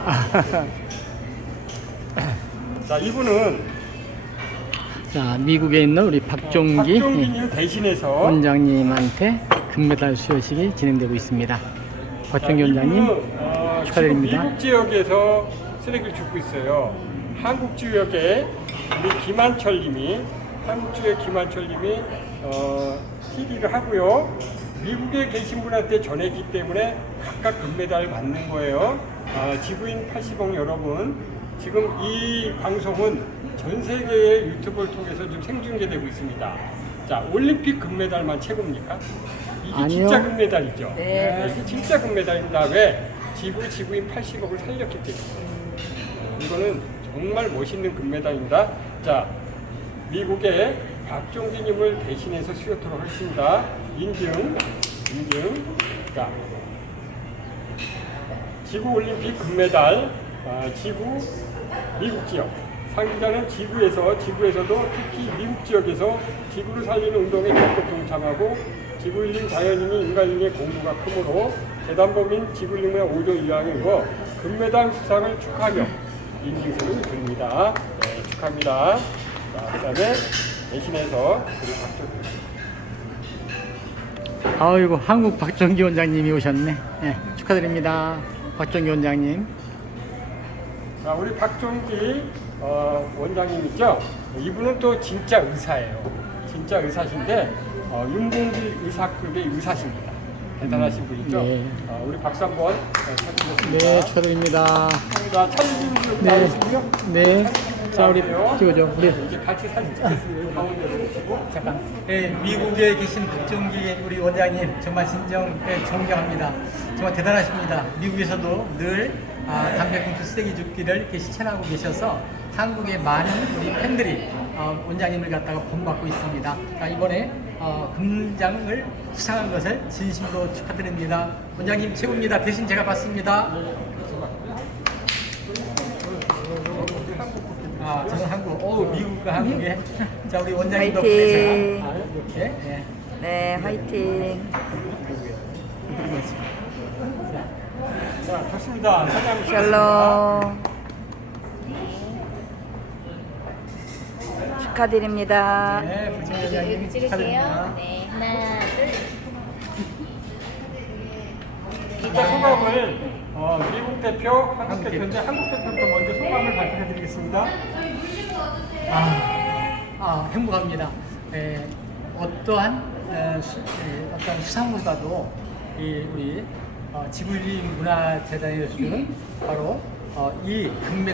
자, 이분은 자, 미국에 있는 우리 박종기 박종기님 대신해서 원장님한테 금메달 수여식이 진행되고 있습니다. 박종기 원장님 어, 축하드립니다. 미국 지역에서 쓰레기를 줍고 있어요. 한국 지역에 우리 김한철님이 한국 지역 김한철님이 어, TD를 하고요. 미국에 계신 분한테 전했기 때문에 각각 금메달 받는 거예요. 아, 지구인 80억 여러분, 지금 이 방송은 전 세계의 유튜브를 통해서 지금 생중계되고 있습니다. 자, 올림픽 금메달만 최고입니까? 이게 아니요. 진짜 금메달이죠. 네. 이게 진짜 금메달입니다. 왜? 지구 지구인 80억을 살렸기 때문에. 이거는 정말 멋있는 금메달입니다. 자, 미국의 박종기님을 대신해서 수여토록 하겠습니다. 인증, 인증. 자, 지구 올림픽 금메달, 아, 지구 미국 지역. 상기자는 지구에서 지구에서도 특히 미국 지역에서 지구를 살리는 운동에 적극 동참하고 지구인린 자연인이 인간인의 공로가 크므로 재단법인 지구인의 5조 1항의 금메달 수상을 축하하며 인증서를 드립니다. 네, 축하합니다. 자, 그 다음에 대신해서 우리 박종 아이고 한국 박종기 원장님이 오셨네. 예, 축하드립니다. 박종기 원장님. 자, 우리 박종기 어, 원장님 있죠? 이분은 또 진짜 의사예요. 진짜 의사신데 어, 윤봉길 의사급의 의사십니다. 대단하신 분이죠? 네. 어, 우리 박수 한번 어, 쳐주셨습니다. 네, 축하드립니다. 자, 찰리님 좀 네. 나오시고요. 네. 자, 우리 찍어줘. 우리 이제 같이 사진 찍겠습니다. 가운데로 오시고. 잠깐. 예, 미국에 계신 박종기 우리 원장님 정말 진정 예, 존경합니다. 정말 대단하십니다. 미국에서도 늘 아, 담배꽁초 쓰레기 줍기를 이렇게 실천하고 계셔서 한국의 많은 우리 팬들이 어, 원장님을 갖다가 본받고 있습니다. 자, 이번에 어, 금장을 수상한 것을 진심으로 축하드립니다. 원장님 최고입니다. 대신 제가 받습니다. 아, 저는 한국, 오, 미국과 한국에. 자, 우리 원장님 덕분에 화이팅. 제가 아, 이렇게. 예. 네, 화이팅. 자, 좋습니다. 한번 샬롬. 축하드립니다. 네, 부채 여기 원장님 찍으세요. 축하드립니다. 네, 하나, 둘. 진짜 소감을 어, 미국 대표, 한국 한국 대표인데 한국 대표부터 먼저 소감을 발표해드리겠습니다. 아, 아 행복합니다. 에, 어떠한 에, 수, 에, 어떤 수상보다도 이 우리 어, 지구인 문화재단에서 주는 바로 어, 이 금메달